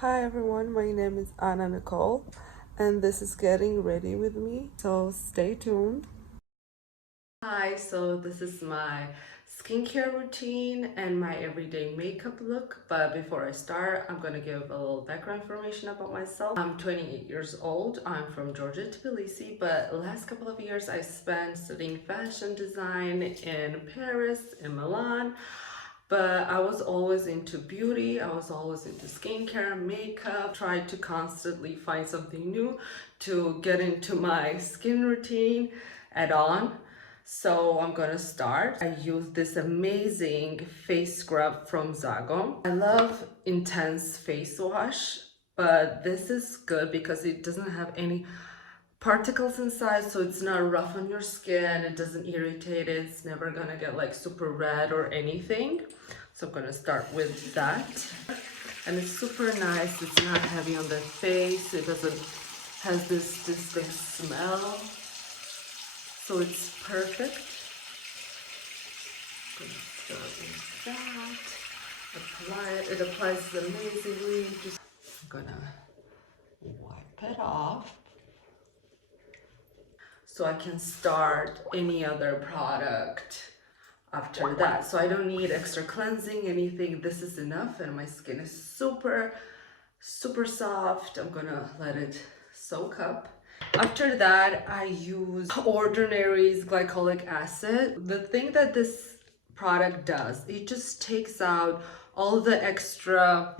Hi everyone, my name is Anna Nicole, and this is Getting Ready with Me, so stay tuned. Hi, so this is my skincare routine and my everyday makeup look, but before I start, I'm gonna give a little background information about myself. I'm 28 years old, I'm from Georgia, Tbilisi, but the last couple of years I spent studying fashion design in Paris, in Milan. But I was always into beauty, I was always into skincare, makeup, tried to constantly find something new to get into my skin routine, add on. So I'm gonna start. I use this amazing face scrub from ZAGO. I love intense face wash, but this is good because it doesn't have any particles inside, so it's not rough on your skin, it doesn't irritate it, it's never gonna get like super red or anything. So I'm gonna start with that. And it's super nice, it's not heavy on the face, it doesn't has this distinct smell. So it's perfect. I'm gonna start with that. Apply it. It applies amazingly. Just I'm gonna wipe it off. So I can start any other product after that. So I don't need extra cleansing, anything. This is enough, and my skin is super soft. I'm gonna let it soak up. After that, I use Ordinary's glycolic acid. The thing that this product does, it just takes out all the extra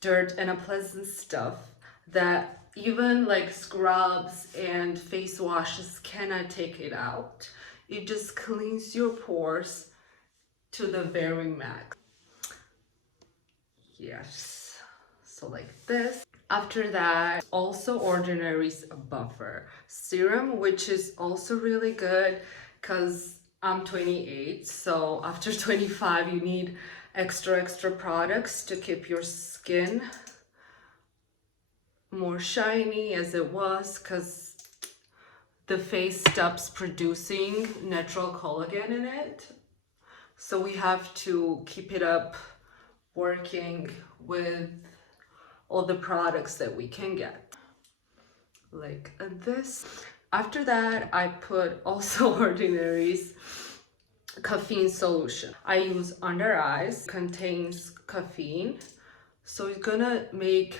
dirt and unpleasant stuff that even like scrubs and face washes cannot take it out. It just cleans your pores to the very max. Yes, so like this. After that, also Ordinary's buffer serum, which is also really good because I'm 28, so after 25 you need extra products to keep your skin more shiny as it was, because the face stops producing natural collagen in it. So we have to keep it up working with all the products that we can get, like this. After that, I put also Ordinary's caffeine solution. I use under eyes, contains caffeine, so it's gonna make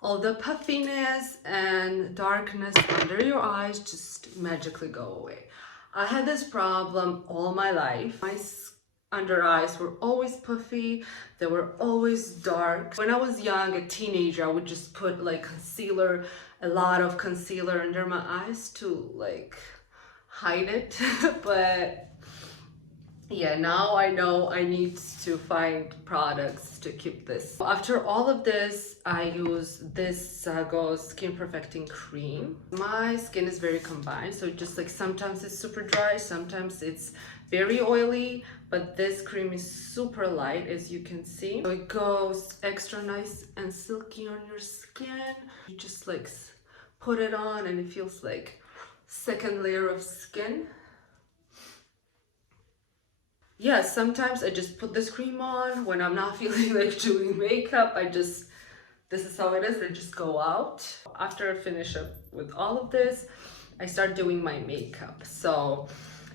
all the puffiness and darkness under your eyes just magically go away. I had this problem all my life. My under eyes were always puffy, they were always dark. When I was young, a teenager, I would just put like concealer, a lot of concealer under my eyes to like hide it. But yeah, now I know I need to find products to keep this. After all of this, I use this ZAGO Skin Perfecting Cream. My skin is very combined, so just like sometimes it's super dry, sometimes it's very oily, but this cream is super light, as you can see. So it goes extra nice and silky on your skin. You just like put it on and it feels like second layer of skin. Yeah, sometimes I just put this cream on when I'm not feeling like doing makeup. This is how it is, I just go out. After I finish up with all of this, I start doing my makeup. So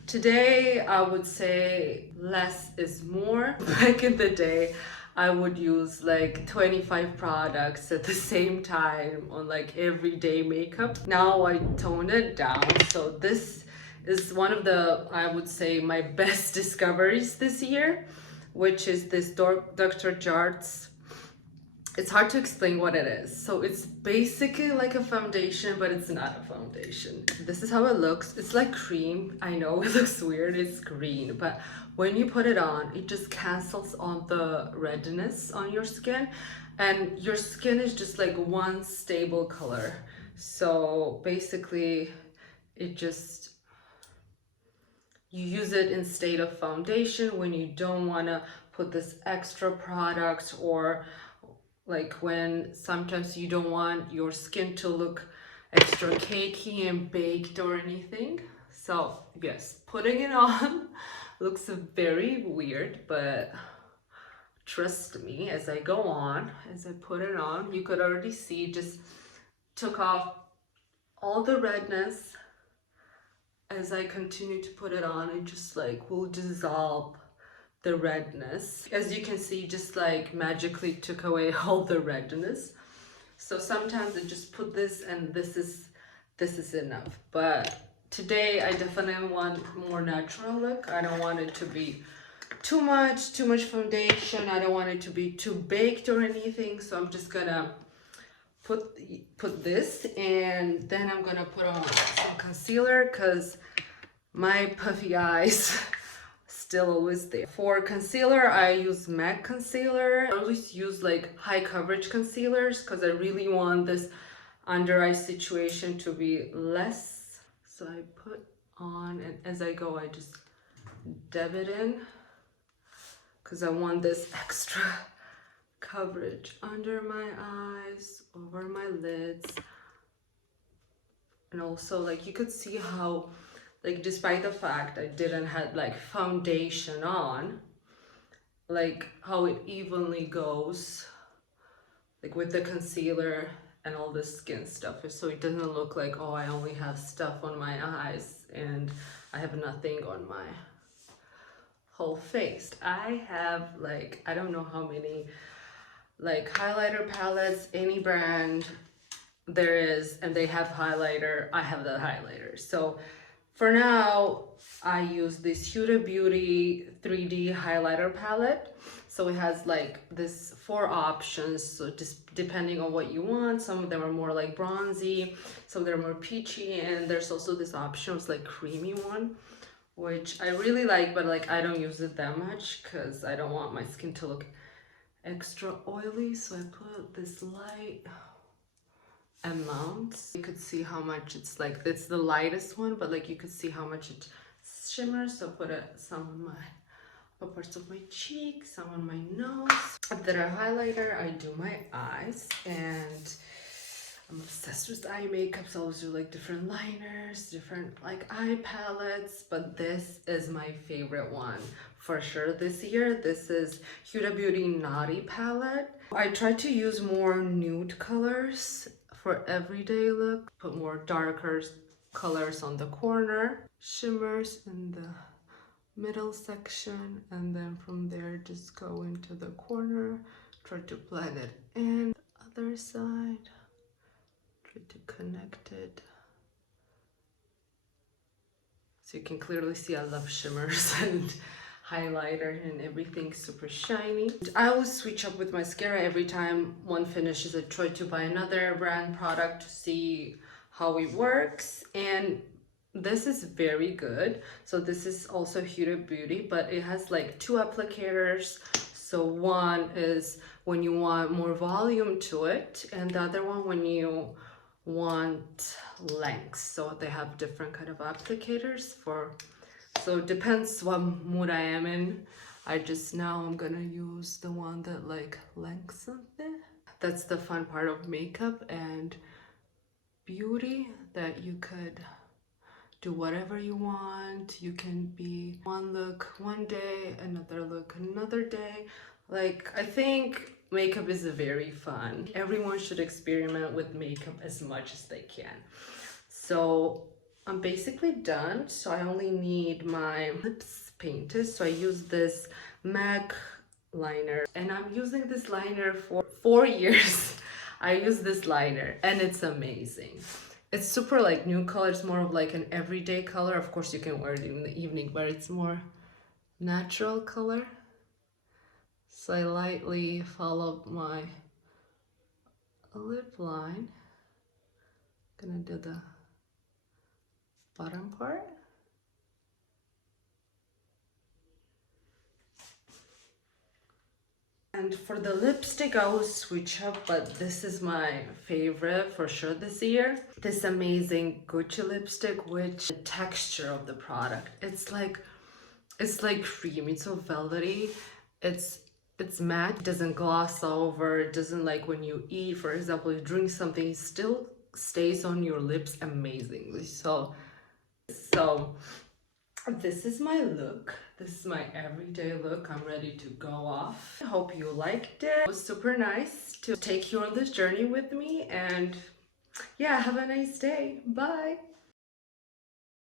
today I would say less is more. Back in the day, I would use like 25 products at the same time on like everyday makeup. Now I toned it down. So this is one of the, I would say, my best discoveries this year, which is this Dr. Jart's. It's hard to explain what it is. So it's basically like a foundation, but it's not a foundation. This is how it looks. It's like cream. I know it looks weird, it's green, but when you put it on, it just cancels on the redness on your skin, and your skin is just like one stable color. So basically, it just, you use it instead of foundation when you don't want to put this extra product, or like when sometimes you don't want your skin to look extra cakey and baked or anything. So yes, putting it on looks very weird, but trust me, as I go on, as I put it on, you could already see just took off all the redness. As I continue to put it on, it just like will dissolve the redness. As you can see, just like magically took away all the redness. So sometimes I just put this and this is enough. But today I definitely want more natural look. I don't want it to be too much foundation. I don't want it to be too baked or anything. So I'm just gonna put this, and then I'm gonna put on some concealer because my puffy eyes still always there. For concealer, I use MAC concealer. I always use like high coverage concealers because I really want this under eye situation to be less. So I put on, and as I go, I just dab it in because I want this extra coverage under my eyes, over my lids. And also, like, you could see how, like, despite the fact I didn't have like foundation on, like how it evenly goes, like with the concealer and all the skin stuff, so it doesn't look like, oh, I only have stuff on my eyes and I have nothing on my whole face. I have like, I don't know how many like highlighter palettes, any brand there is, and they have highlighter. I have the highlighter. So for now, I use this Huda Beauty 3D highlighter palette. So it has like this 4 options, so just depending on what you want. Some of them are more like bronzy, some of them are more peachy, and there's also this option of like creamy one, which I really like, but like I don't use it that much because I don't want my skin to look extra oily. So I put this light amount. You could see how much it's like, it's the lightest one, but like you could see how much it shimmers. So put some on my parts of my cheeks, some on my nose. After a highlighter, I do my eyes, and I'm obsessed with eye makeup, so I always do like different liners, different like eye palettes, but this is my favorite one for sure this year. This is Huda Beauty Naughty palette. I try to use more nude colors for everyday look, put more darker colors on the corner, shimmers in the middle section, and then from there just go into the corner, try to blend it in. The other side, try to connect it. So you can clearly see I love shimmers and highlighter and everything super shiny. I always switch up with mascara every time one finishes. I try to buy another brand product to see how it works, and this is very good. So this is also Huda Beauty, but it has like 2 applicators. So one is when you want more volume to it, and the other one when you want length. So they have different kind of applicators for, so it depends what mood I am in. I'm gonna use the one that like lengthens it. That's the fun part of makeup and beauty, that you could do whatever you want. You can be one look one day, another look another day. Like, I think makeup is very fun. Everyone should experiment with makeup as much as they can. So I'm basically done. So I only need my lips painted. So I use this MAC liner, and I'm using this liner for 4 years. I use this liner and it's amazing. It's super like nude color. It's more of like an everyday color. Of course you can wear it in the evening, but it's more natural color. So I lightly follow my lip line. Gonna do the bottom part. And for the lipstick, I will switch up, but this is my favorite for sure this year. This amazing Gucci lipstick, which the texture of the product, it's like cream. It's so velvety. It's matte. It doesn't gloss over. It doesn't, like when you eat, for example, you drink something, it still stays on your lips amazingly. So this is my look. This is my everyday look. I'm ready to go off. I hope you liked it. It was super nice to take you on this journey with me, and yeah, have a nice day. Bye.